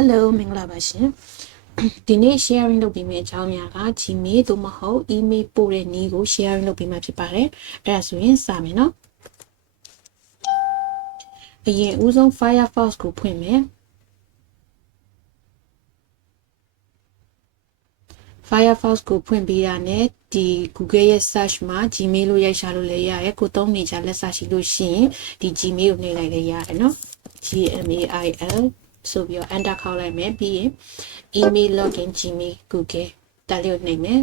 Hello မင်္ဂလာပါရှင်ဒီနေ့ sharing လုပ်ပြီးမယ့်အကြောင်းအရာက Gmail သို့မဟုတ် email ပို့တဲ့နည်းကို sharing လုပ်ပြီးမှဖြစ်ပါတယ်အဲ့ဒါဆိုရင်စမယ်နော်အရင်ဦးဆုံး Firefox ကိုဖွင့်မယ် Firefox ကိုဖွင့်ပြီးတာနဲ့ဒီ Google ရဲ့ search မှာ Gmail လို့ရိုက်ရှာလို့လည်းရတယ်ကိုသုံးနေကြလက်စာရှိလို့ရှိရင်ဒီ Gmail ကိုနှိပ်လိုက်လည်းရတယ်နော် Gmailဆိုပြီးတော့ enter ခေါက်လိုက်မယ်ပြီးရင် email login Gmail Google ဒါလေးကိုနှိပ်မယ်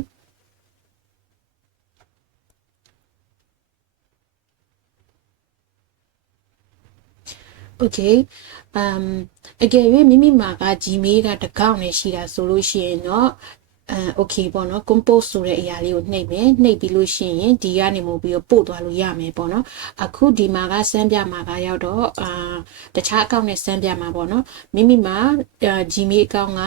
Okay အကယ်၍မိမိမှာက Gmail ကတစ်ခေါက်နဲ့ရှိတာဆိုလို့ရှိရင်တော့okay ပေါ့နော် compose ဆိုတဲ့အရာလေးကိုနှိပ်မယ်နှိပ်ပြီးလို့ရှိရင်ဒီကနေမို့ပြီးတော့ပို့သွားလို့ရမယ်ပေါ့နော်အခုဒီမှာကစမ်းပြမှာကရောက်တော့တခြားအကောင့်နဲ့စမ်းပြမှာပေါ့နော်မိမိမှာ Gmail အကောင့်က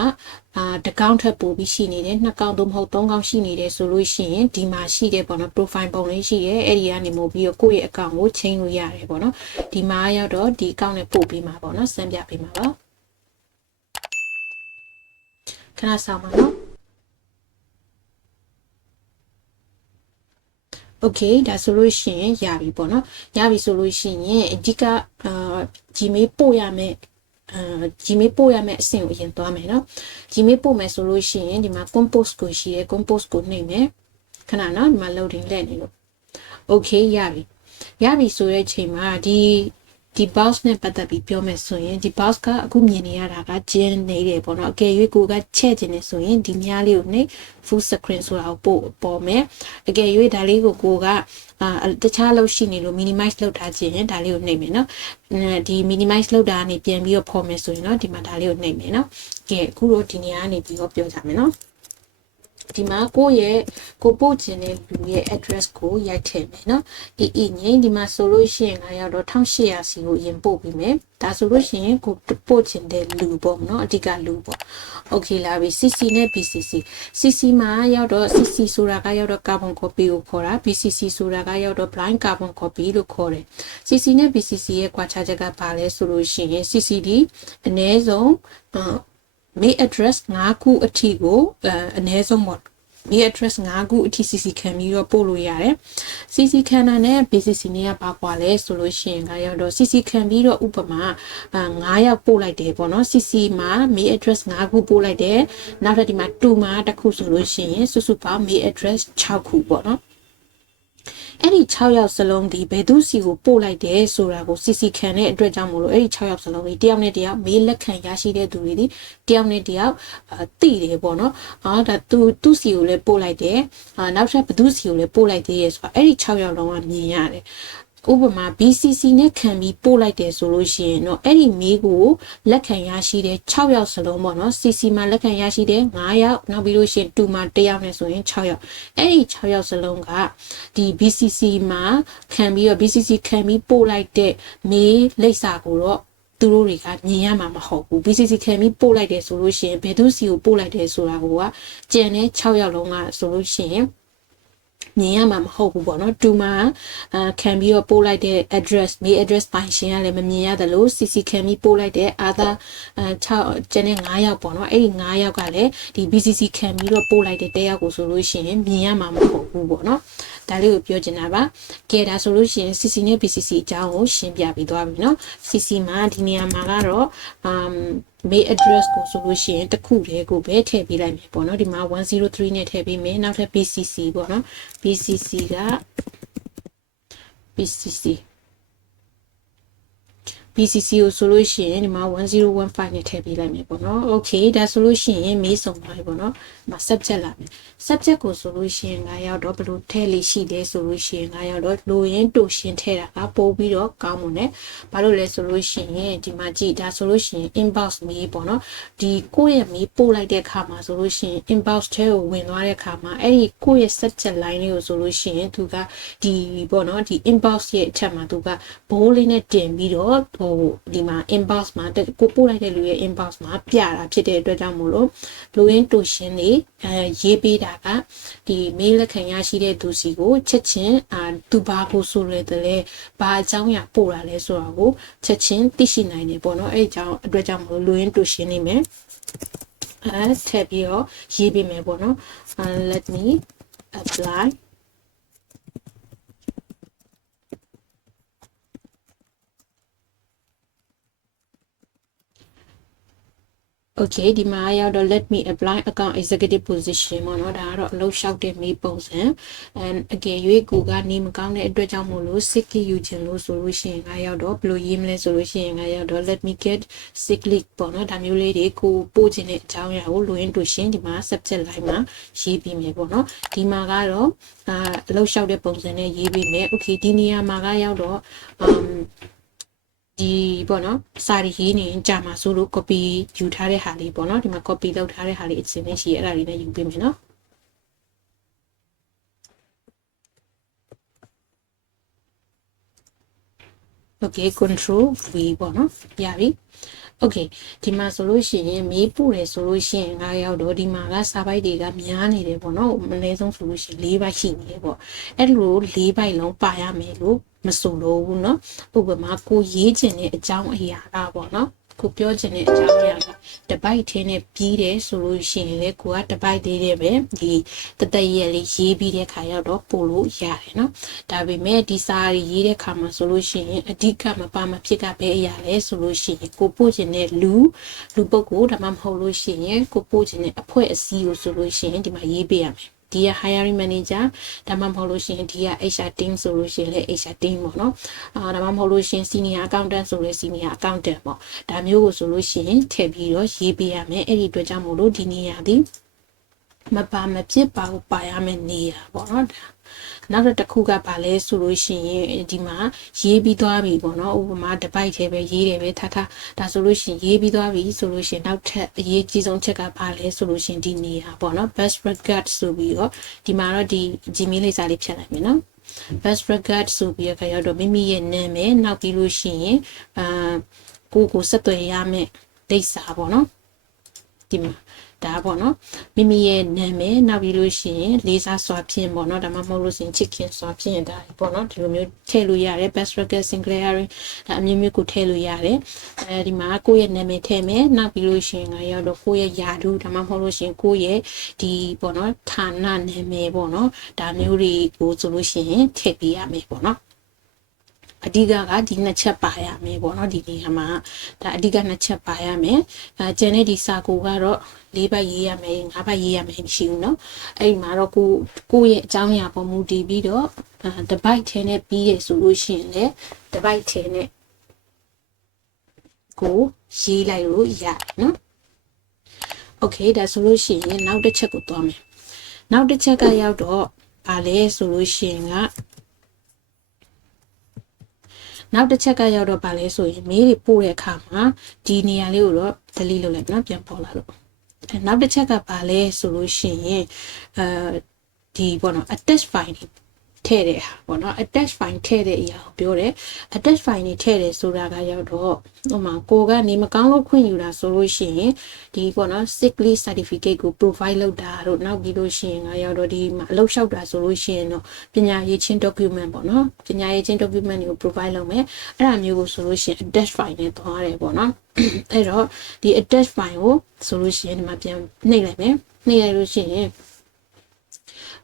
တစ်ကောင့်ထပ်ပို့ပြီးရှိနေတယ်နှစ်ကောင့်သို့မဟုတ်သုံးကောင့်ရှိနေတယ်ဆိုလို့ရှိရင်ဒီမှာရှိတယ်ပေါ့နော် profile ပုံလေးရှိတယ်အဲ့ဒီကနေမို့ပြီးတော့ကိုယ့်ရဲ့အကောင့်ကိုချိန်လို့ရတယ်ပေါ့နော်ဒီမှာရောက်တော့ဒီအကောင့်နဲ့ပို့ပေးမှာပေါ့နော်စမ်းပြပေးမှာပါခဏဆောင်ပါနော်Okay ဒါဆိုလို့ရှိရင်ရပြီပေါ့နော်ရပြီဆိုလို့ရှိရင်အဓိကGmail ပို့ရမယ်Gmail ပို့ရမယ်အဆင့်ကိုအရင်သွားမယ်နော် Gmail ပို့မယ်ဆိုလို့ရှိရင်ဒီမှာ compose ကိုရှိတယ် compose ကိုနှိပ်မယ်ခဏနော်ဒီမှာ loading လက်နေလို့ Okay ရပြီဆိုတဲ့အချိန်မှာဒီ box နဲ့ပတ်သက်ပြီးပြောမယ်ဆိုရင်ဒီ box ကအခုမြင်နေရတာကကျင်းနေတယ်ပေါ့နော်အကယ်၍ကိုကချဲ့ခြင်းနေဆိုရင်ဒီမြားလေးကိုနှိပ် full screen ဆိုတာကိုပေါ်မယ်အကယ်၍ဒါလေးကိုကတခြားလို့ရှိနေလို့ minimize လုပ်ထားခြင်းဒါလေးကိုနှိပ်မယ်နော်ဒီ minimize လုပ်တာကနေပြန်ပြီးတော့ပေါ်မယ်ဆိုရင်တော့ဒီမှာဒါလေးကိုနှိပ်မယ်နော်ကဲအခုတော့ဒီနေရာကနေပြီးတော့ပြောကြမယ်နော်ဒီမှာကိုပို့ခြင်းတဲ့လူရဲ့ address ကိုရိုက်ထည့်မယ်နော်အေးငိမ့်ဒီမှာဆိုလို့ရှိရင်ငါရောက်တော့1800စီကိုရင်ပို့ပြီးမယ်ဒါဆိုလို့ရှိရင်ကိုပို့ခြင်းတဲ့လူပေါ့နော်အဓိကလူပေါ့ Okay လာပြီ CC နဲ့ BCC CC မှာရောက်တော့ CC ဆိုတာကရောက်တော့ carbon copy ကိုခေါ်တာ BCC ဆိုတာကရောက်တော့ blind carbon copy လို့ခေါ်တယ် CC နဲ့ BCC ရဲ့ကွာခြားချက်ကဘာလဲဆိုလို့ရှိရင် CCD အနည်းဆုံးmail address 5ခုအထိကိုအနည်းဆုံးပေါ့ mail address 5ခုအထိ CC ခံပြီးတော့ပို့လို့ရတယ် CC ခံတာနဲ့ BCC နဲ့ကပါကွာလဲဆိုလို့ရှိရင်ကရောက်တော့ CC ခံပြီးတော့ဥပမာ9ယောက်ပို့လိုက်တယ်ပေါ့နော် CC မှာ mail address 5ခုပို့လိုက်တယ်နောက်ထပ်ဒီမှာ2မှာတစ်ခုဆိုလို့ရှိရင်စုစုပေါင်း mail address 6ခုပေါ့နော်အဲ့ဒီ6ယောက်စလုံးဒီဘယ်သူစီကိုပို့လိုက်တယ်ဆိုတာကို CC ခံတဲ့အတွက်ကြောင့်မို့လို့အဲ့ဒီ6ယောက်စလုံးဒီတယောက်နဲ့တယောက်မေးလက်ခံရရှိတဲ့သူတွေဒီတယောက်နဲ့တယောက်သိတယ်ပေါ့နော်ဒါသူစီကိုလည်းပို့လိုက်တယ်နောက်ထပ်ဘသူစီကိုလည်းပို့လိုက်သေးရဲ့ဆိုတာအဲ့ဒီ6ယောက်လုံးကမြင်ရတယ်ဥပမာ BCC နဲ့ခံပြီးပို့လိုက်တယ်ဆိုလို့ရှိရင်တော့အဲ့ဒီမေးကိုလက်ခံရရှိတဲ့6ယောက်စလုံးပေါ့နော် CC မှာလက်ခံရရှိတဲ့9ယောက်နောက်ပြီးလို့ရှိရင်2မှာ1ယောက်နဲ့ဆိုရင်6ယောက်အဲ့ဒီ6ယောက်စလုံးကဒီ BCC မှာခံပြီးတော့ BCC ခံပြီးပို့လိုက်တဲ့မေးလိပ်စာကိုတော့သူတို့တွေကမြင်ရမှာမဟုတ်ဘူး BCC ခံပြီးပို့လိုက်တယ်ဆိုလို့ရှိရင်ဘယ်သူစီကိုပို့လိုက်တယ်ဆိုတာကိုကကြံတဲ့6ယောက်လုံးကဆိုလို့ရှိရင်မြင်ရမှာမဟုတ်ဘူးပေါ့နော်2မှာခံပြီးတော့ပို့လိုက်တဲ့ address mail address function ကလည်းမမြင်ရတယ်လို့ CC ခံပြီးပို့လိုက်တဲ့ other 6ကျန်တဲ့9ယောက်ပေါ့နော်အဲ့ဒီ9ယောက်ကလည်းဒီ BCC ခံပြီးတော့ပို့လိုက်တဲ့တယောက်ကိုဆိုလို့ရှိရင်မြင်ရမှာမဟုတ်ဘူးပေါ့နော်ဒါလေးကိုပြောချင်တာပါကဲဒါဆိုလို့ရှိရင် CC နဲ့ BCC အကြောင်းကိုရှင်းပြပြီးသွားပြီနော် CC မှာဒီနေရာမှာကတော့ mail address ကိုဆိုလို့ရှိရင်တစ်ခုတည်းကိုပဲထည့်ပေးလိုက်မယ်ပေါ့နော်ဒီမှာ103နဲ့ထည့်ပေးမယ်နောက်ထပ် BCC ပေါ့နော် BCC က BCC ကိုဆိုလို့ရှိရင်ဒီမှာ1015နဲ့ထည့်ပေးလိုက်မယ်ပေါ့နော် Okay ဒါဆိုလို့ရှိရင်မေးဆုံးသွားပြီပေါ့နော်ဒီမှာ subject လာမယ် subject ကိုဆိုလို့ရှိရင်9ရောက်တော့ဘယ်လိုထည့်လေးရှိလဲဆိုလို့ရှိရင်9ရောက်တော့လိုရင်းတိုရှင်းထည့်တာကပို့ပြီးတော့ကောင်းမွန်တယ်ဘာလို့လဲဆိုလို့ရှိရင်ဒီမှာကြည့်ဒါဆိုလို့ရှိရင် inbox မေးပေါ့နော်ဒီကိုယ့်ရဲ့မေးပို့လိုက်တဲ့အခါမှာဆိုလို့ရှိရင် inbox ထဲကိုဝင်သွားတဲ့အခါမှာအဲ့ဒီကိုယ့်ရဲ့ subject line လေးကိုဆိုလို့ရှိရင်သူကဒီပေါ့နော်ဒီ inbox ရဲ့အချက်မှာသူကဘိုးလေးနဲ့တင်ပြီးတော့ ဒီမှာ inbox မှာကိုပို့လိုက်တဲ့လူရဲ့ inbox မှာပြတာဖြစ်တဲ့အတွက်ကြောင့်မို့လို့လူရင်းတူရှင်တွေရေးပေးတာကဒီ mail လက်ခံရရှိတဲ့သူစီကိုချက်ချင်းသူဘာကိုဆိုလဲတဲ့ဘာအကြောင်းအရာပို့တာလဲဆိုတာကိုချက်ချင်းသိရှိနိုင်တယ်ပေါ့နော်အဲ့အကြောင်းအတွက်ကြောင့်မို့လို့လူရင်းတူရှင်နေမယ်ထည့်ပြီးတော့ရေးပေးမယ်ပေါ့နော် let me apply okay ဒီမှာရောက်တော့ let me apply account executive position ပေါ့နော်ဒါကတော့အလုပ်လျှောက်တဲ့မေးပုံစံ and အကယ်၍ကိုကနေမကောင်းတဲ့အတွက်ကြောင့်မို့လို့ sick leave ယူခြင်းလို့ဆိုလို့ရှိရင်ငါရောက်တော့ဘယ်လိုရေးမလဲဆိုလို့ရှိရင်ငါရောက်တော့ let me get sick leave ပေါ့နော်ဒါမျိုးလေးတွေကိုပို့ခြင်းတဲ့အကြောင်းအရာကိုလိုရင်းတူရှင်ဒီမှာ subject line မှာရေးပြီးမယ်ပေါ့နော်ဒီမှာကတော့အလုပ်လျှောက်တဲ့ပုံစံနဲ့ရေးပြီးမယ် okay ဒီနေရာမှာကရောက်တော့ဒီပေါ့နော်စာရီရေးနေကြာမှာဆိုလို့ copy ယူထားတဲ့ဟာလေးပေါ့နော်ဒီမှာ copy လုပ်ထားတဲ့ဟာလေးအစင်းလေးရှိရအဲ့ဒါလေးနဲ့ယူပေးမယ်နော် okay control v ပေါ့နော်ရပြီ okay ဒီမှာဆိုလို့ရှိရင်မေးပို့တယ်ဆိုလို့ရှိရင်ငါရောက်တော့ဒီမှာကစာပိုက်တွေကများနေတယ်ပေါ့နော်အနည်းဆုံးဆိုလို့ရှိရင်၄ပိုက်ရှိနေတယ်ပေါ့အဲ့လို၄ပိုက်လုံးပါရမယ်လို့မဆိုလို့ဘူးเนาะဥပမာကိုရေးချင်တဲ့အကြောင်းအရာကပေါ့เนาะကိုပြောချင်တဲ့အကြောင်းအရာကတပိုက်ထင်းနဲ့ပြီးတယ်ဆိုလို့ရှိရင်လေကိုကတပိုက်သေးတယ်ပဲဒီတသက်ရက်လေးရေးပြီးတဲ့ခါရောက်တော့ပို့လို့ရတယ်เนาะဒါပေမဲ့ဒီစာရီရေးတဲ့ခါမှာဆိုလို့ရှိရင်အဓိကမပါမဖြစ်ကပဲအရာလဲဆိုလို့ရှိရင်ကိုပို့ချင်တဲ့လူပုဂ္ဂိုလ်ဒါမှမဟုတ်လို့ရှိရင်ကိုပို့ချင်တဲ့အဖွဲ့အစည်းကိုဆိုလို့ရှိရင်ဒီမှာရေးပေးရမယ်ဒီက hiring manager ဒါမှမဟုတ်လို့ရှိရင်ဒီက HR team ဆိုလို့ရှိရင်လည်း HR team ပေါ့နော်ဒါမှမဟုတ်လို့ရှိရင် senior accountant ဆိုလည်း senior accountant ပေါ့ဒါမျိုးကိုဆိုလို့ရှိရင်ထည့်ပြီးတော့ရေးပေးရမယ်အဲ့ဒီအတွက်ကြောင့်မို့လို့ဒီနေရာဒီမပါမဖြစ်ပါဘူးပါရမယ်နေရာပေါ့နော်နောက်တစ်ခုကပါလဲဆိုလို့ရှိရင်ဒီမှာရေးပြီးသွားပြီပေါ့နော်ဥပမာတစ်ပိုက်ထဲပဲရေးတယ်ပဲထားဒါဆိုလို့ရှိရင်ရေးပြီးသွားပြီဆိုလို့ရှိရင်နောက်ထပ်အရေးကြီးဆုံးချက်ကပါလဲဆိုလို့ရှိရင်ဒီနေရာပေါ့နော် best regard ဆိုပြီးတော့ဒီမှာတော့ဒီ Gmail လေးစာလေးဖြတ်လိုက်မယ်နော် best regard ဆိုပြီးတော့ရောက်တော့မိမိရဲ့နာမည်နောက်ပြီးလို့ရှိရင်ကိုဆက်သွယ်ရမယ့်လိပ်စာပေါ့နော်ဒီမှာဒါပေါ့နော်မိမိရဲ့နာမည်နောက်ပြီးလို့ရှိရင်လေးစားစွာဖြင့်ပေါ့နော်ဒါမှမဟုတ်လို့ရှိရင်ချစ်ခင်စွာဖြင့်ဒါပေါ့နော်ဒီလိုမျိုးထည့်လို့ရတယ် best record singular ဒါအမျိုးမျိုးကိုထည့်လို့ရတယ်အဲဒီမှာကိုယ့်ရဲ့နာမည်ထည့်မယ်နောက်ပြီးလို့ရှိရင်ငါရောက်တော့ကိုယ့်ရဲ့ယာတုဒါမှမဟုတ်လို့ရှိရင်ကိုယ့်ရဲ့ဒီပေါ့နော်ဌာနနာမည်ပေါ့နော်ဒါမျိုးတွေကိုဆိုလို့ရှိရင်ထည့်ပေးရမယ်ပေါ့နော်အဓိကကဒီနှစ်ချက်ပါရမယ်ပေါ့နော်ဒီနေရာမှာဒါအဓိကနှစ်ချက်ပါရမယ်ကျန်တဲ့ဒီစာကိုကတော့၄ဘက်ရေးရမယ်၅ဘက်ရေးရမယ်မရှိဘူးเนาะအဲ့ဒီမှာတော့ကိုရဲ့အကြောင်းအရာပေါ်မူတည်ပြီးတော့တပိုက်ထဲနဲ့ပြီးရဆိုလို့ရှိရင်လည်းတပိုက်ထဲနဲ့ကိုရေးလိုက်လို့ရเนาะโอเคဒါဆိုလို့ရှိရင်နောက်တစ်ချက်ကိုသွားမယ်နောက်တစ်ချက်ကရောက်တော့ဗာလဲဆိုလို့ရှိရင်ကနောက်တစ်ချက်ကရောက်တော့ဗာလဲဆိုရင်မေးတွေပို့တဲ့အခါမှာဒီနေရာလေးကိုတော့ delete လုပ်လိုက်နော်ပြန်ပေါ်လာလို့နောက်တစ်ချက်ကဗာလဲဆိုလို့ရှိရင်ဒီပေါ့နော် attach file ထည့်တဲ့ဟာပေါ့နော် attach file ထည့်တဲ့အရာကိုပြောတယ် attach file နေထည့်တယ်ဆိုတာကရောက်တော့ဥပမာကိုကနေမကောင်းလို့ခွင့်ယူတာဆိုလို့ရှိရင်ဒီပေါ့နော် sick leave certificate ကို provide လုပ်တာတို့နောက်ပြီးလို့ရှိရင်ငါရောက်တော့ဒီမှာအလုပ်လျှောက်တာဆိုလို့ရှိရင်တော့ပညာရေးချင်း document ပေါ့နော်ပညာရေးချင်း document တွေကို provide လုပ်မယ်အဲ့ဒါမျိုးကိုဆိုလို့ရှိရင် attach file နဲ့သွားရတယ်ပေါ့နော်အဲ့တော့ဒီ attach file ကိုဆိုလို့ရှိရင်ဒီမှာပြန်နှိပ်လိုက်မယ်နှိပ်လိုက်လို့ရှိရင်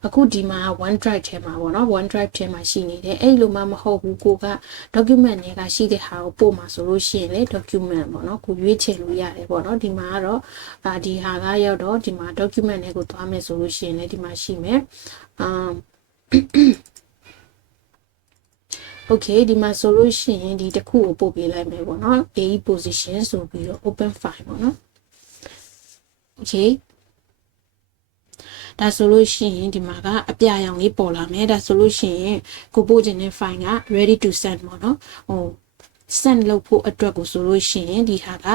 အခုဒီမှာ OneDrive ထဲမှာပေါ့နော် OneDrive ထဲမှာရှိနေတယ်အဲ့လိုမှမဟုတ်ဘူးကိုက document တွေကရှိတဲ့ဟာကိုပို့မှာဆိုလို့ရှိရင်လေ document ပေါ့နော်ကိုရွေးချယ်လို့ရတယ်ပေါ့နော်ဒီမှာကတော့ဒီဟာကရောက်တော့ဒီမှာ document တွေကိုသွားမယ်ဆိုလို့ရှိရင်လေဒီမှာရှိမယ်okay ဒီမှာဆိုလို့ရှိရင်ဒီတစ်ခုကိုပို့ပေးလိုက်မယ်ပေါ့နော် A position ဆိုပြီးတော့ open file ပေါ့နော် okayဒါဆိုလို့ရှိရင်ဒီမှာကအပြရောင်လေးပေါ်လာမယ်ဒါဆိုလို့ရှိရင်ကိုပို့ခြင်းတဲ့ file က ready to send ပေါ့နော်send လုပ်ဖို့အတွက်ကိုဆိုလို့ရှိရင်ဒီဟာက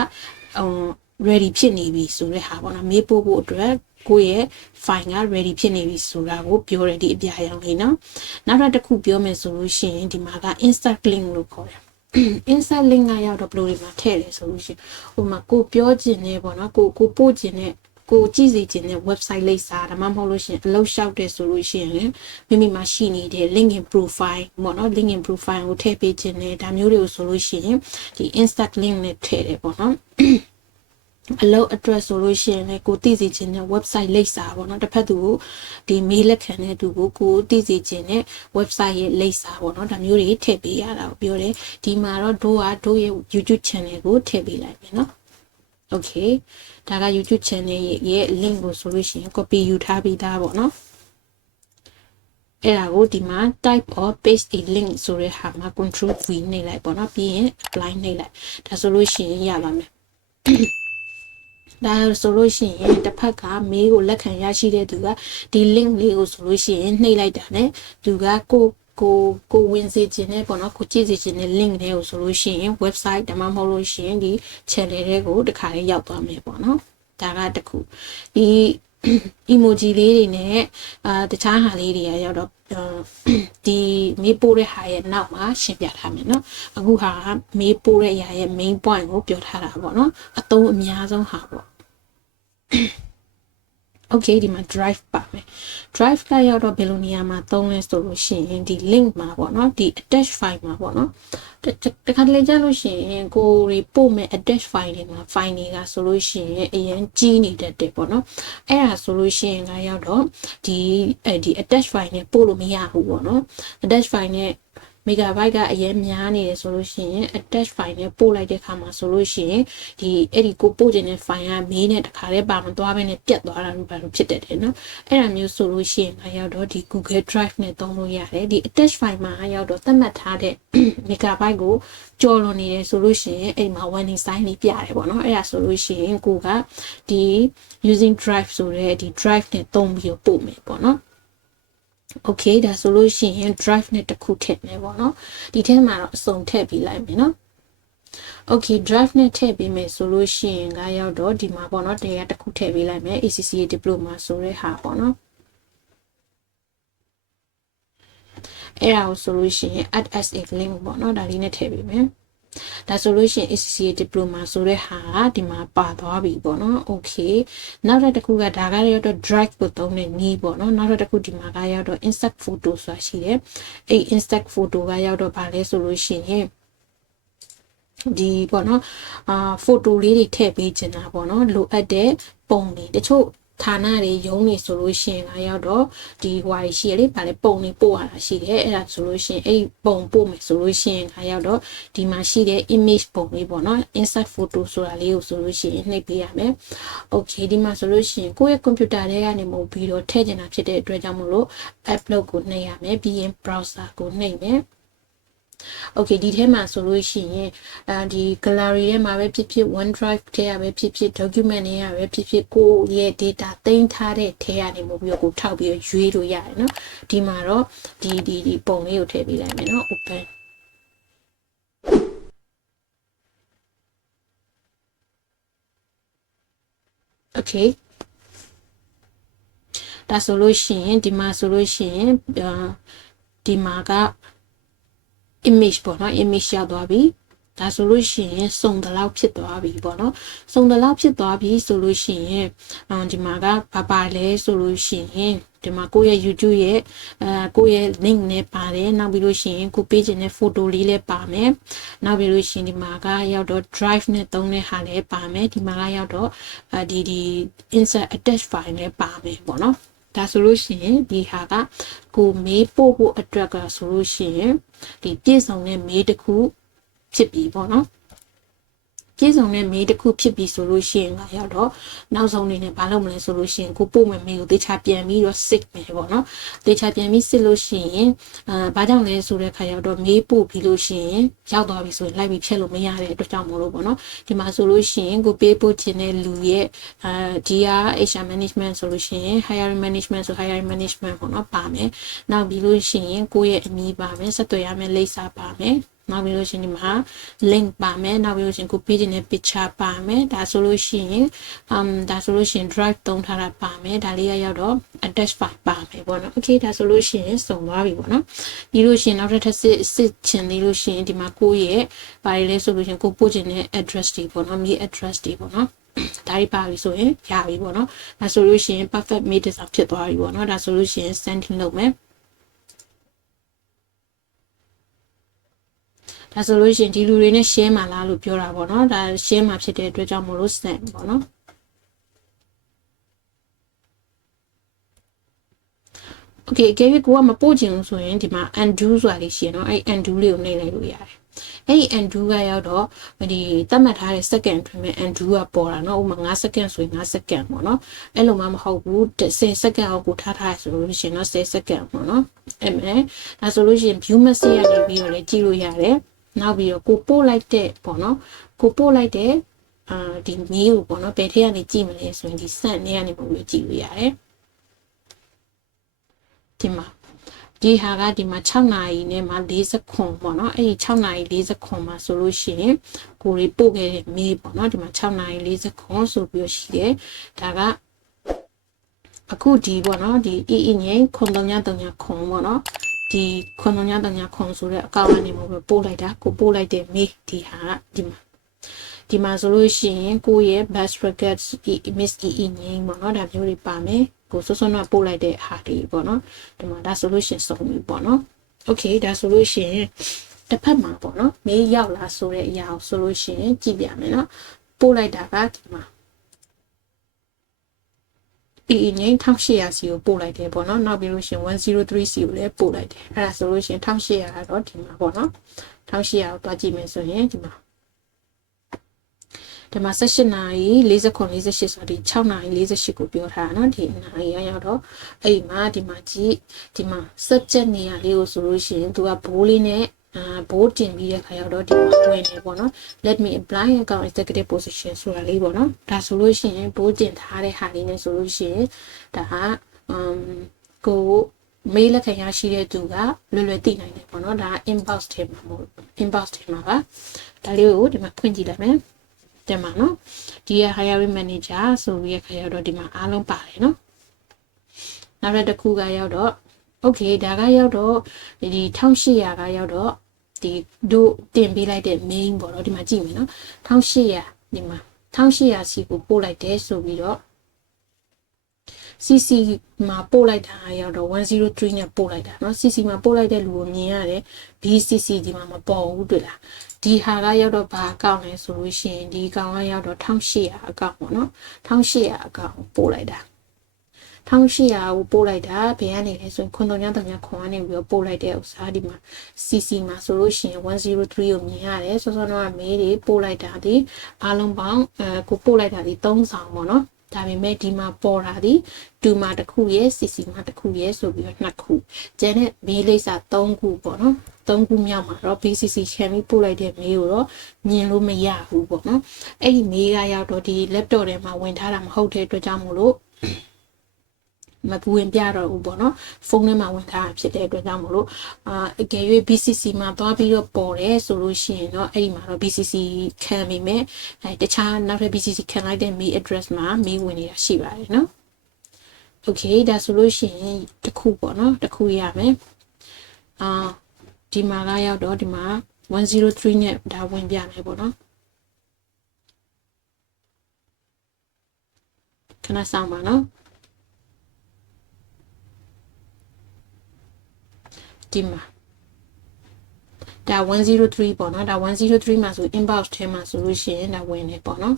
ready ဖြစ်နေပြီဆိုတဲ့ဟာပေါ့နော်မေးပို့ဖို့အတွက်ကိုယ့်ရဲ့ file က ready ဖြစ်နေပြီဆိုတာကိုပြောရတဲ့ဒီအပြရောင်လေးနော်နောက်တစ်ခုပြောမယ်ဆိုလို့ရှိရင်ဒီမှာက insert link လို့ခေါ်တယ် insert link ကရောက်တော့ဘယ်လိုတွေမှာထည့်လဲဆိုလို့ရှိရင်ဟိုမှာကိုပြောချင်နေပေါ့နော်ကိုပို့ချင်တဲ့ကိုကြည့်စီခြင်းတဲ့ website လိပ်စာဒါမှမဟုတ်လို့ရှိရင်အလုပ်လျှောက်တယ်ဆိုလို့ရှိရင်လည်းမိမိမှာရှိနေတဲ့ LinkedIn profile ပေါ့နော် LinkedIn profile ကိုထည့်ပေးခြင်းနဲ့ဒါမျိုးတွေကိုဆိုလို့ရှိရင်ဒီ insert link နဲ့ထည့်တယ်ပေါ့နော်အလုပ် address ဆိုလို့ရှိရင်လည်းကိုသိစီခြင်းတဲ့ website လိပ်စာပေါ့နော်တစ်ဖက်သူကိုဒီ mail လက်ခံတဲ့သူကိုသိစီခြင်းတဲ့ website ရဲ့လိပ်စာပေါ့နော်ဒါမျိုးတွေထည့်ပေးရတာကိုပြောတယ်ဒီမှာတော့တို့ရဲ့ YouTube channel ကိုထည့်ပေးလိုက်မယ်နော်Okay ဒါက YouTube channel ရဲ့ link ကိုဆိုလို့ရှိရင် copy ယူထားပြီးသားပေါ့နော်အဲ့ဒါကိုဒီမှာ type or paste a link ဆိုတဲ့ဟာမှာ control V နှိပ်လိုက်ပေါ့နော်ပြီးရင် apply နှိပ်လိုက်ဒါဆိုလို့ရှိရင်ရပါမယ်ဒါဆိုလို့ရှိရင်တစ်ဖက်က mail ကိုလက်ခံရရှိတဲ့သူကဒီ link လေးကိုဆိုလို့ရှိရင်နှိပ်လိုက်တာ ਨੇ သူကကိုဝင်စေခြင်းနဲ့ပေါ့နော်ကိုကြည့်စေခြင်းနဲ့ link တွေကိုဆိုလို့ရှိရင် website ဒါမှမဟုတ်လို့ရှိရင်ဒီ channel တွေကိုတခါလေးရောက်သွားမယ်ပေါ့နော်ဒါကတခုဒီ emoji လေးတွေနဲ့တခြားဟာလေးတွေကရောက်တော့ဒီမေးပို့တဲ့ဟာရဲ့နောက်မှာရှင်းပြထားမယ်နော်အခုဟာကမေးပို့တဲ့အရာရဲ့ main point ကိုပြောထားတာပေါ့နော်အသုံးအများဆုံးဟာပေါ့Okay ဒီမှာ drive ပါမယ် drive ကရောက်တော့ဘယ်လိုနေရာမှာသုံးလဲဆိုလို့ရှိရင်ဒီ link မှာပေါ့နော်ဒီ attach file မှာပေါ့နော်တခါတလေကြာလို့ရှိရင်ကိုရီပို့မဲ့ attach file တွေမှာ file တွေကဆိုလို့ရှိရင်အရင်ကြီးနေတတ်တယ်ပေါ့နော်အဲ့ဒါဆိုလို့ရှိရင်ကရောက်တော့ဒီ attach file နဲ့ပို့လို့မရဘူးပေါ့နော် attach file နဲ့megabyte ကအရင်များနေတယ်ဆိုလို့ရှိရင် attach file နဲ့ပို့လိုက်တဲ့အခါမှာဆိုလို့ရှိရင်ဒီအဲ့ဒီကိုပို့ခြင်းတဲ့ file ကမေးနဲ့တခါတည်းပါမသွားဘဲနဲ့ပြတ်သွားတာလို့ဘာလို့ဖြစ်တတ်တယ်နော်အဲ့ဒါမျိုးဆိုလို့ရှိရင်အရောက်တော့ဒီ Google Drive နဲ့သုံးလို့ရတယ်ဒီ attach file မှာအရောက်တော့သတ်မှတ်ထားတဲ့ megabyte ကိုကျော်လွန်နေတယ်ဆိုလို့ရှိရင်အဲ့မှာ warning sign လေးပြရတယ်ပေါ့နော်အဲ့ဒါဆိုလို့ရှိရင်ကိုကဒီ using drive ဆိုတဲ့ဒီ drive နဲ့သုံးပြီးပို့မယ်ပေါ့နော်Okay ဒါဆိုလို့ရှိရင် drive နဲ့တစ်ခုထည့်မယ်ပေါ့နော်ဒီထဲမှာတော့အစုံထည့်ပြီးလိုက်မယ်နော် Okay drive နဲ့ထည့်ပြီးမယ်ဆိုလို့ရှိရင်ကရောက်တော့ဒီမှာပေါ့နော်တရားတစ်ခုထည့်ပေးလိုက်မယ် ACCA diploma ဆိုတဲ့ဟာပေါ့နော်အဲ့ဒါကိုဆိုလို့ရှိရင် add as a link ပေါ့နော်ဒါလေးနဲ့ထည့်ပေးမယ်ဒါဆိုလို့ရှိရင် ACCA diploma ဆိုတဲ့ဟာဒီမှာပါသွားပြီပေါ့နော် Okay နောက်တစ်ခုကဒါကရောက်တော့ drive ကိုသုံးတဲ့နည်းပေါ့နော်နောက်တစ်ခုဒီမှာကရောက်တော့ insert photo ဆိုတာရှိတယ်အဲ့ insert photo ကရောက်တော့ဗာလဲဆိုလို့ရှိရင်ဒီပေါ့နော်photo လေးတွေထည့်ပေးချင်တာပေါ့နော်လိုအပ်တဲ့ပုံတွေတချို့ဌာနတွေရုံးနေဆိုလို့ရှိရင်ကရောက်တော့ဒီဟွာရှိရလေဗာလေပုံတွေပို့ရတာရှိတယ်အဲ့ဒါဆိုလို့ရှိရင်အဲ့ပုံပို့မယ်ဆိုလို့ရှိရင်ကရောက်တော့ဒီမှာရှိတဲ့ image ပုံလေးပေါ့နော် insert photo ဆိုတာလေးကိုဆိုလို့ရှိရင်နှိပ်ပေးရမယ် Okay ဒီမှာဆိုလို့ရှိရင်ကိုယ့်ရဲ့ computer ထဲကနေမို့ပြီးတော့ထည့်ချင်တာဖြစ်တဲ့အတွက်ကြောင့်မလို့ upload ကိုနှိပ်ရမယ်ပြီးရင် browser ကိုနှိပ်မယ် Okay ဒီထဲမှာဆိုလို့ရှိရင်ဒီ gallery ထဲမှာပဲဖြစ်ဖြစ် OneDrive ထဲရပဲဖြစ်ဖြစ် document ထဲရပဲဖြစ်ဖြစ်ကိုရဲ့ data သိမ်းထားတဲ့ထဲကနေမို့ပြီးတော့ကိုထောက်ပြီးရွေးလို့ရတယ်နော်ဒီမှာတော့ဒီပုံလေးကိုထည့်ပေးလိုက်မယ်နော် open Okay ဒါဆိုလို့ရှိရင်ဒီမှာဆိုလို့ရှိရင်ဒီမှာကimage ပေါ့နော် image ရောက်သွားပြီဒါဆိုလို့ရှိရင်စုံတလောက်ဖြစ်သွားပြီပေါ့နော်စုံတလောက်ဖြစ်သွားပြီဆိုလို့ရှိရင်ဒီမှာကဘာပါလဲဆိုလို့ရှိရင်ဒီမှာကိုယ့်ရဲ့ YouTube ရဲ့ကိုယ့်ရဲ့ link နဲ့ပါတယ်နောက်ပြီးလို့ရှိရင်ကိုပေးခြင်းတဲ့ photo လေးလည်းပါမယ်နောက်ပြီးလို့ရှိရင်ဒီမှာကရောက်တော့ drive နဲ့သုံးတဲ့ဟာလည်းပါမယ်ဒီမှာကရောက်တော့ဒီ insert attach file လည်းပါမယ်ပေါ့နော်ဒါဆိုလို့ရှိရင်ဒီဟာကကိုမေးပို့ဖို့အတွက်ကဆိုလို့ရှိရင်ဒီပြည့်စုံတဲ့မေးတစ်ခုဖြစ်ပြီပေါ့နော်ပြည့်စုံတဲ့မေးတစ်ခုဖြစ်ပြီဆိုလို့ရှိရင်ကရောက်တော့နောက်ဆုံးနေနဲ့ဘာလုပ်မလဲဆိုလို့ရှိရင်ကိုပို့မယ်မေးကိုတေချာပြန်ပြီးတော့စစ်မယ်ပေါ့နော်တေချာပြန်ပြီးစစ်လို့ရှိရင်ဘာကြောင့်လဲဆိုတဲ့ခါရောက်တော့မေးပို့ပြီးလို့ရှိရင်ရောက်သွားပြီဆိုရင်လိုက်ပြီးဖြတ်လို့မရတဲ့အတွက်ကြောင့်မလို့ပေါ့နော်ဒီမှာဆိုလို့ရှိရင်ကိုပေးပို့ခြင်းတဲ့လူရဲ့DR HR management ဆိုလို့ရှိရင် hiring management ဆို hiring management ပေါ့နော်ပါမယ်နောက်ပြီးလို့ရှိရင်ကိုယ့်ရဲ့အမည်ပါမယ်ဆက်သွယ်ရမယ့်လိပ်စာပါမယ် နောက်ပြီးလို့ရှင်ဒီမှာ link ပါမယ်နောက်ပြီးလို့ရှင်ကို page နဲ့ picture ပါမယ်ဒါဆိုလို့ရှိရင်ဒါဆိုလို့ရှိရင် drive သုံးထားတာပါမယ်ဒါလေးရောက်တော့ attach file ပါမယ်ပေါ့နော် okay ဒါဆိုလို့ရှိရင်စုံသွားပြီပေါ့နော်ပြီးလို့ရှိရင်နောက်ထပ်စစ်ချင်သေးလို့ရှိရင်ဒီမှာကိုရဲ့ဘာတွေလဲဆိုလို့ရှိရင်ကိုပို့ချင်တဲ့ address တွေပေါ့နော်မြေ address တွေပေါ့နော်ဒါတွေပါပြီဆိုရင်ရပြီပေါ့နော်ဒါဆိုလို့ရှိရင် perfect mail design ဖြစ်သွားပြီပေါ့နော်ဒါဆိုလို့ရှိရင် sending လုပ်မယ်ဒါဆိုလို့ရှိရင်ဒီလူတွေနဲ့ share မှာလားလို့ပြောတာပေါ့နော်ဒါ share မှာဖြစ်တဲ့အတွက်ကြောင့်မလို့ send ပေါ့နော်โอเคအကယ်၍ကိုကမပို့ချင်ဘူးဆိုရင်ဒီမှာ undo ဆိုတာလေးရှိရနော်အဲ့ undo လေးကိုနှိပ်လိုက်လို့ရတယ်အဲ့ဒီ undo ကရောက်တော့ဒီသတ်မှတ်ထားတဲ့ second အတွင်းမှာ undo ကပေါ်တာနော်ဥပမာ5 second ဆိုရင်5 second ပေါ့နော်အဲ့လိုမှမဟုတ်ဘူး10 second အောက်ကိုထားထားရဆိုလို့ရှိရင်တော့10 second ပေါ့နော်အဲ့မဲ့ဒါဆိုလို့ရှိရင် view message ရနေပြီးတော့လည်းကြည့်လို့ရတယ်နောက်ပြီးတော့ကိုပို့လိုက်တဲ့ပေါ့နော်ကိုပို့လိုက်တဲ့ဒီ mail ကိုပေါ့နော်ဘယ်ထည့်ကနေကြည့်မလဲဆိုရင်ဒီ send နဲ့ကနေပုံလို့ကြည့်လို့ရတယ်ဒီမှာဒီဟာကဒီမှာ6နာရီနဲ့မှ40ခွန်ပေါ့နော်အဲ့ဒီ6နာရီ40ခွန်မှာဆိုလို့ရှိရင်ကိုရီပို့ခဲ့တဲ့ mail ပေါ့နော်ဒီမှာ6နာရီ40ခွန်ဆိုပြီးရှိတယ်ဒါကအခုဒီပေါ့နော်ဒီ ငိမ့်ခွန်333ခွန်ပေါ့နော်ဒီခွန်333ခွန်ဆိုတဲ့အကောင့်ကနေမှပို့လိုက်တာကိုပို့လိုက်တဲ့ mail ဒီဟာဒီမှာဆိုလို့ရှိရင်ကိုရဲ့ best regards miss ငိမ့်ပေါ့နော်ဒါမျိုးတွေပါမယ်ကိုစွန်းတော့ပို့လိုက်တဲ့ဟာတွေပေါ့နော်ဒီမှာဒါဆိုလို့ရှိရင်စုံပြီပေါ့နော်โอเคဒါဆိုလို့ရှိရင်တစ်ဖက်မှာပေါ့နော်မေးရောက်လာဆိုတဲ့အရာကိုဆိုလို့ရှိရင်ကြည့်ပြမယ်နော်ပို့လိုက်တာကဒီမှာငိမ့်1800စီကိုပို့လိုက်တယ်ပေါ့နော်နောက်ပြီးလို့ရှိရင်103စီကိုလည်းပို့လိုက်တယ်အဲ့ဒါဆိုလို့ရှိရင်1800ကတော့ဒီမှာပေါ့နော်1800ကိုတွားကြည့်မယ်ဆိုရင်ဒီမှာ18နာရီ49 48ဆိုဒီ6နာရီ48ကိုပြောထားတာเนาะဒီနာရီရောက်တော့အဲ့မှာဒီမှာကြည့်ဒီမှာ subject နေရာလေးကိုဆိုလို့ရှိရင်သူကဘိုးလေးနဲ့ဘိုးတင်ပြီးတဲ့ခါရောက်တော့ဒီမှာဝင်နေပေါ့နော် let me apply account executive position ဆိုတာလေးပေါ့နော်ဒါဆိုလို့ရှိရင်ဘိုးတင်ထားတဲ့ဟာလေးနဲ့ဆိုလို့ရှိရင်ဒါကကိုမေးလက်ခံရရှိတဲ့သူကလွယ်သိနိုင်တယ်ပေါ့နော်ဒါ inbox ထဲမှာမဟုတ် inbox ထဲမှာပါဒါလေးကိုဒီမှာဖွင့်ကြည့်လိုက်မယ်တယ်မှာနော်ဒီရ hiring manager ဆိုပြီးရခါရောက်တော့ဒီမှာအားလုံးပါတယ်နော်နောက်တစ်ခုကရောက်တော့ okay ဒါကရောက်တော့ဒီ1800ကရောက်တော့ဒီတို့တင်ပေးလိုက်တဲ့ main ပေါ့နော်ဒီမှာကြည့်မယ်နော်1800ဒီမှာ1800စီကိုပို့လိုက်တယ်ဆိုပြီးတော့ CC မှာပို့လိုက်တာရောက်တော့103နဲ့ပို့လိုက်တာเนาะ CC မှာပို့လိုက်တဲ့လူကိုမြင်ရတယ် BCC ဒီမှာမပေါ်ဘူးတွေ့လားဒီဟာကရောက်တော့ဘာအကောင့်လဲဆိုလို့ရှိရင်ဒီအကောင့်ကရောက်တော့1800အကောင့်ပေါ့เนาะ1800အကောင့်ပို့လိုက်တာ1800ကိုပို့လိုက်တာဘယ်ကနေလဲဆိုရင်ခွန်တော်ညတညာခွန်ကနေပြီးတော့ပို့လိုက်တဲ့ဥစ္စာဒီမှာ CC မှာဆိုလို့ရှိရင်103ကိုမြင်ရတယ်စောစောတော့မေးတွေပို့လိုက်တာဒီအားလုံးပေါင်းကိုပို့လိုက်တာဒီ3ဆောင်ပေါ့เนาะဒါပေမဲ့ဒီမှာပေါ်တာဒီ2မှာတစ်ခုရဲ့ CC မှာတစ်ခုရဲ့ဆိုပြီးတော့2ခုကျန်တဲ့မေးလိပ်စာ3ခုပေါ့နော်3ခုမြောက်မှာတော့ BCC ချန်ပြီးပို့လိုက်တဲ့မေးကိုတော့မြင်လို့မရဘူးပေါ့နော်အဲ့ဒီမေးကရောက်တော့ဒီ laptop ထဲမှာဝင်ထားတာမဟုတ်တဲ့အတွက်ကြောင့်မို့လို့မပူဝင်ပြတော့ဘူးပေါ့နော်ဖုန်းထဲမှာဝင်ထားတာဖြစ်တဲ့အတွက်ကြောင့်မို့လို့အကယ်၍ BCC မှာသွားပြီးတော့ပေါ်တယ်ဆိုလို့ရှိရင်တော့အဲ့ဒီမှာတော့ BCC ခံမိမယ်တခြားနောက်ထပ် BCC ခံလိုက်တဲ့ mail address မှာ mail ဝင်နေတာရှိပါတယ်နော် okay ဒါဆိုလို့ရှိရင်တစ်ခုပေါ့နော်တစ်ခုရမယ်ဒီမှာကရောက်တော့ဒီမှာ103နဲ့ဒါဝင်ပြမယ်ပေါ့နော်ခဏဆောင်ပါနော်ဒီမှာဒါ103ပေါ့နော်ဒါ103မှာဆို inbox ထဲမှာဆိုလို့ရှိရင်ဒါဝင်နေပေါ့နော်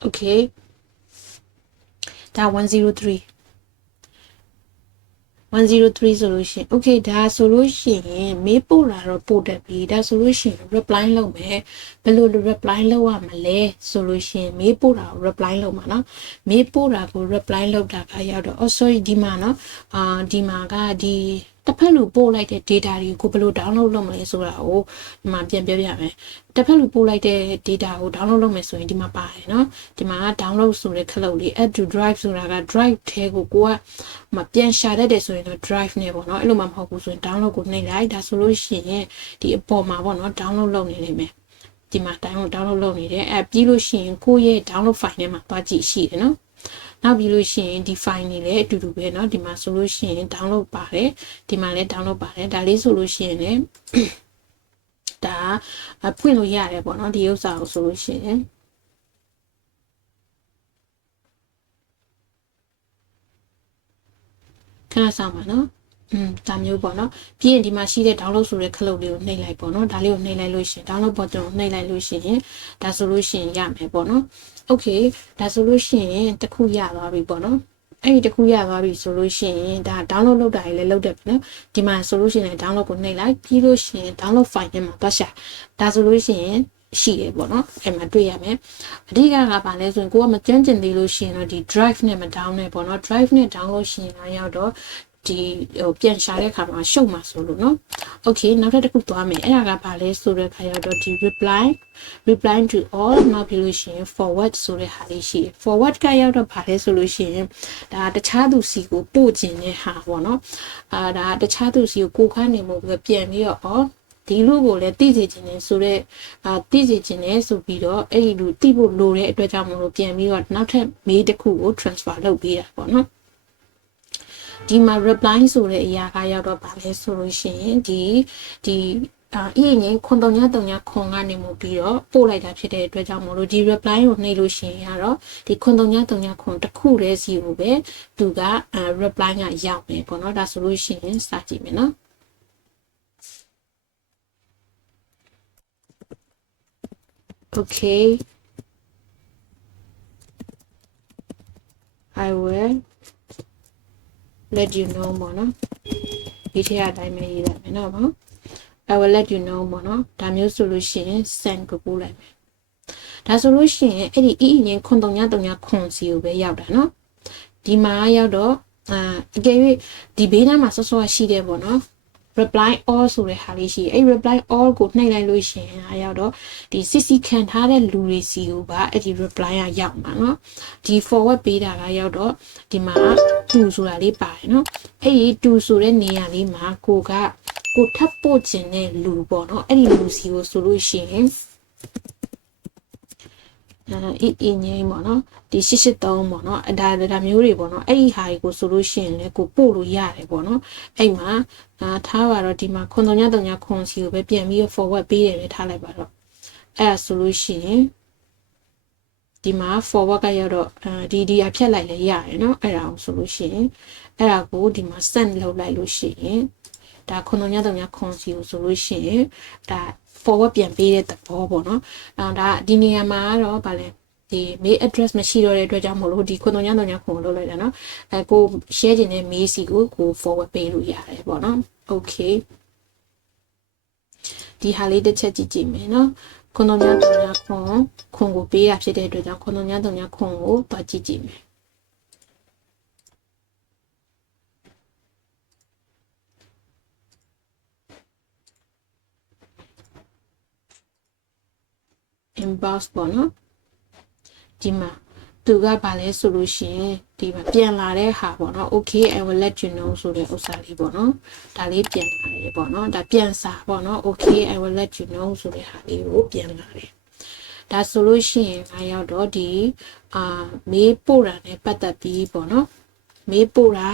โอเคဒါ103ဆိုလို့ရှိရင် okay ဒါဆိုလို့ရှိရင်မေးပို့တာတော့ပို့တတ်ပြီဒါဆိုလို့ရှိရင် reply လုပ်မယ်ဘယ်လို reply လုပ်ရမလဲဆိုလို့ရှိရင်မေးပို့တာကို reply လုပ်မှာเนาะမေးပို့တာကို reply လုပ်တာကရောက်တော့ sorry ဒီမှာเนาะဒီမှာကဒီ တစ်ဖက်လူပို့လိုက်တဲ့ data တွေကိုဘယ်လို download လုပ်မလဲဆိုတာကိုဒီမှာပြန်ပြောပြမယ်တစ်ဖက်လူပို့လိုက်တဲ့ data ကို download လုပ်မယ်ဆိုရင်ဒီမှာပါတယ်เนาะဒီမှာ download ဆိုတဲ့ခလုတ်လေး add to drive ဆိုတာက drive ထဲကိုကမပြန်ရှာတတ်တယ်ဆိုရင်တော့ drive နဲ့ပေါ့เนาะအဲ့လိုမှမဟုတ်ဘူးဆိုရင် download ကိုနှိပ်လိုက်ဒါဆိုလို့ရှိရင်ဒီအပေါ်မှာပေါ့เนาะ download လုပ်နေလိမ့်မယ်ဒီမှာ download လုပ်နေတယ်အဲ့ပြီးလို့ရှိရင်ကိုယ့်ရဲ့ download file ထဲမှာသွားကြည့်ရှိတယ်เนาะနောက်ပြီးလို့ရှိရင်ဒီ file နေလည်းအတူတူပဲเนาะဒီမှာဆိုလို့ရှိရင် download ပါတယ်ဒီမှာလည်း download ပါတယ်ဒါလေးဆိုလို့ရှိရင်လည်းဒါဖွင့်လို့ရတယ်ပေါ့เนาะဒီဥစ္စာကိုဆိုလို့ရှိရင်ခဏဆောင်ပါเนาะဒါမျိုးပေါ့နော်ပြီးရင်ဒီမှာရှိတဲ့ download ဆိုတဲ့ခလုတ်လေးကိုနှိပ်လိုက်ပေါ့နော်ဒါလေးကိုနှိပ်လိုက်လို့ရှိရင် download button ကိုနှိပ်လိုက်လို့ရှိရင်ဒါဆိုလို့ရှိရင်ရမယ်ပေါ့နော် okay ဒါဆိုလို့ရှိရင်တစ်ခုရသွားပြီပေါ့နော်အဲ့ဒီတစ်ခုရသွားပြီဆိုလို့ရှိရင်ဒါ download လုပ်တာလည်းလုပ်တယ်ပေါ့နော်ဒီမှာဆိုလို့ရှိရင် download ကိုနှိပ်လိုက်ပြီးလို့ရှိရင် download file ထဲမှာသွားရှာဒါဆိုလို့ရှိရင်ရှိတယ်ပေါ့နော်အဲ့မှာတွေ့ရမယ်အဓိကကဘာလဲဆိုရင်ကိုကမကြမ်းကျင်သေးလို့ရှိရင်တော့ဒီ drive နဲ့မ down နဲ့ပေါ့နော် drive နဲ့ down လို့ရှိရင်တော့ရောက်တော့ဒီပြန်ရှာတဲ့အခါမှာရှုပ်မှာဆိုလို့เนาะ okay နောက်တစ်ခုသွားမယ်အဲ့ဒါကဘာလဲဆိုတဲ့အခါရောက်တော့ဒီ reply to all နောက်ပြီးလို့ရှိရင် forward ဆိုတဲ့ဟာလေးရှိတယ် forward ကရောက်တော့ဘာလဲဆိုလို့ရှိရင်ဒါတခြားသူစီကိုပို့ခြင်းတဲ့ဟာပေါ့เนาะဒါတခြားသူစီကိုခန်းနေမှုပဲပြန်ပြီးတော့ဒီလူကိုလည်းသိစေခြင်းနဲ့ဆိုတော့သိစေခြင်းနဲ့ဆိုပြီးတော့အဲ့ဒီလူသိဖို့လိုတဲ့အတွက်ကြောင့်မလို့ပြန်ပြီးတော့နောက်ထပ် mail တစ်ခုကို transfer လုပ်ပေးတာပေါ့เนาะဒီမှာ reply ဆိုတဲ့အရာကရောက်တော့ပါလဲဆိုလို့ရှိရင်ဒီအင်းငင်းခွန်တုံညတုံညခွန်ကနေမှုပြီးတော့ပို့လိုက်တာဖြစ်တဲ့အတွက်ကြောင့်မလို့ဒီ reply ကိုနှိပ်လို့ရှိရင်ကတော့ဒီခွန်တုံညတုံညခွန်တစ်ခုတည်းစီကိုပဲသူက reply ကရောက်မယ်ပေါ့နော်ဒါဆိုလို့ရှိရင်စကြည့်မယ်နော် okay I will let you know ပေါ့နော်ဒီထက်အတိုင်းပဲရေးလိုက်မယ်နော် I will let you know ပေါ့နော်ဒါမျိုးဆိုလို့ရှိရင် send ကိုပို့လိုက်မယ်ဒါဆိုလို့ရှိရင်အဲ့ဒီအင်းငင်းခွန်တုံညခွန်စီကိုပဲရောက်တာနော်ဒီမှာရောက်တော့အကယ်၍ဒီဘေးနားမှာဆော့ဆော့ရှိတယ်ပေါ့နော် reply all ဆိုတဲ့ဟာလေးရှိအဲ့ reply all ကိုနှိပ်လိုက်လို့ရှိရင်အရောက်တော့ဒီ CC ခံထားတဲ့လူတွေစီကိုပါအဲ့ဒီ reply ကရောက်မှာเนาะဒီ forward ပေးတာကရောက်တော့ဒီမှာ2ဆိုတာလေးပါတယ်เนาะအဲ့ဒီ2ဆိုတဲ့နေရာလေးမှာကိုထပ်ပို့ခြင်းတဲ့လူပေါ့เนาะအဲ့ဒီလူစီကိုဆိုလို့ရှိရင်အင်းငိမ့်ပေါ့နော်ဒီ883ပေါ့နော်ဒါမျိုးတွေပေါ့နော်အဲ့ဒီဟာတွေကိုဆိုလို့ရှိရင်လည်းကိုပို့လို့ရတယ်ပေါ့နော်အဲ့မှာထားပါတော့ဒီမှာခွန်တုံညခွန်စီကိုပဲပြန်ပြီး forward ပေးတယ်ပဲထားလိုက်ပါတော့အဲ့ဒါဆိုလို့ရှိရင်ဒီမှာ forward ကရောက်တော့ဒီအဖြတ်လိုက်လည်းရတယ်เนาะအဲ့ဒါအောင်ဆိုလို့ရှိရင်အဲ့ဒါကိုဒီမှာ send လုပ်လိုက်လို့ရှိရင်ဒါခွန်တုံညခွန်စီကိုဆိုလို့ရှိရင်ဒါforward ပြန်ပေးတဲ့သဘောပေါ့နော်ဒါဒီနေရာမှာတော့ဗာလဲဒီ mail address မရှိတော့တဲ့အတွက်ကြောင့်မလို့ဒီခွန်တုံညခွန်လုပ်လိုက်တာနော်ကို share ခြင်းတဲ့ mail စီကို forward ပေးလို့ရတယ်ပေါ့နော် okay ဒီဟာလေးတစ်ချက်ကြည့်ကြည့်မယ်နော်ခွန်တုံညခွန်ကိုပေးရဖြစ်တဲ့အတွက်ကြောင့်ခွန်တုံညခွန်ကိုတွားကြည့်ကြည့်မယ်inbox ပေါ့နော်ဒီမှာသူကဗာလဲဆိုလို့ရှိရင်ဒီမှာပြန်လာတဲ့ဟာပေါ့နော် okay I will let you know ဆိုတဲ့ဥစ္စာလေးပေါ့နော်ဒါလေးပြန်လာတယ်ပေါ့နော်ဒါပြန်စာပေါ့နော် okay I will let you know ဆိုတဲ့ဟာလေးကိုပြန်လာတယ်ဒါဆိုလို့ရှိရင်ငါရောက်တော့ဒီမေးပို့တာနဲ့ပတ်သက်ပြီးပေါ့နော်မေးပို့တာ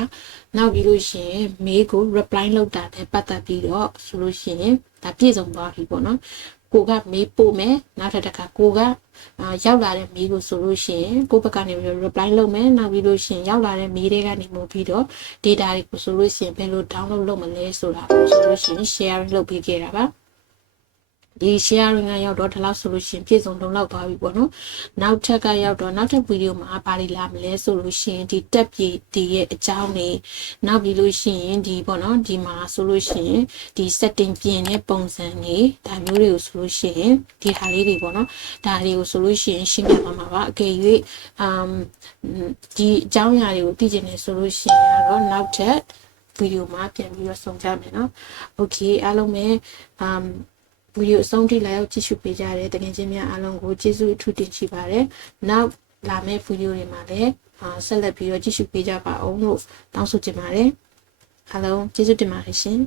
နောက်ပြီးလို့ရှိရင်မေးကို reply လုပ်တာနဲ့ပတ်သက်ပြီးတော့ဆိုလို့ရှိရင်ဒါပြည့်စုံသွားပြီပေါ့နော်ကိုကမေးပို့မယ်နောက်တစ်ခါကိုကရောက်လာတဲ့မေးကိုဆိုလို့ရှိရင်ကိုဘက်ကနေပြီး reply လုပ်မယ်နောက်ပြီးလို့ရှိရင်ရောက်လာတဲ့မေးတွေကနေမှုပြီးတော့ data တွေကိုဆိုလို့ရှိရင်ဘယ်လို download လုပ်မလဲဆိုတာကိုဆိုလို့ရှိရင် share လုပ်ပေးခဲ့တာပါဒီ sharing ကရောက်တော့ဒီလောက်ဆိုလို့ရှိရင်ပြည့်စုံလုံလောက်သွားပြီပေါ့နော်နောက်ထပ်ကရောက်တော့နောက်ထပ်ဗီဒီယိုမှာဘာတွေလာမလဲဆိုလို့ရှိရင်ဒီ tab တွေရဲ့အကြောင်းတွေနောက်ပြီးလို့ရှိရင်ဒီပေါ့နော်ဒီမှာဆိုလို့ရှိရင်ဒီ setting ပြင်တဲ့ပုံစံတွေဒါမျိုးတွေကိုဆိုလို့ရှိရင်ဒီဟာလေးတွေပေါ့နော်ဒါတွေကိုဆိုလို့ရှိရင်ရှင်းပြသွားမှာပါအကယ်၍ဒီအကြောင်းအရာတွေကိုသိချင်တယ်ဆိုလို့ရှိရင်တော့နောက်ထပ် ဗီဒီယိုမှာပြန်ပြီးတော့ဆုံကြမယ်နော် Okay အားလုံးပဲဗီဒီယိုအဆုံးထိလာရောက်ကြည့်ရှုပေးကြတဲ့တကယ်ချင်းများအားလုံးကိုကျေးဇူးအထူးတင်ရှိပါတယ်နောက်လာမယ့်ဗီဒီယိုတွေမှာလည်းဆက်လက်ပြီးတော့ကြည့်ရှုပေးကြပါအောင်လို့တောင်းဆိုချင်ပါတယ်အားလုံးကျေးဇူးတင်ပါတယ်ရှင်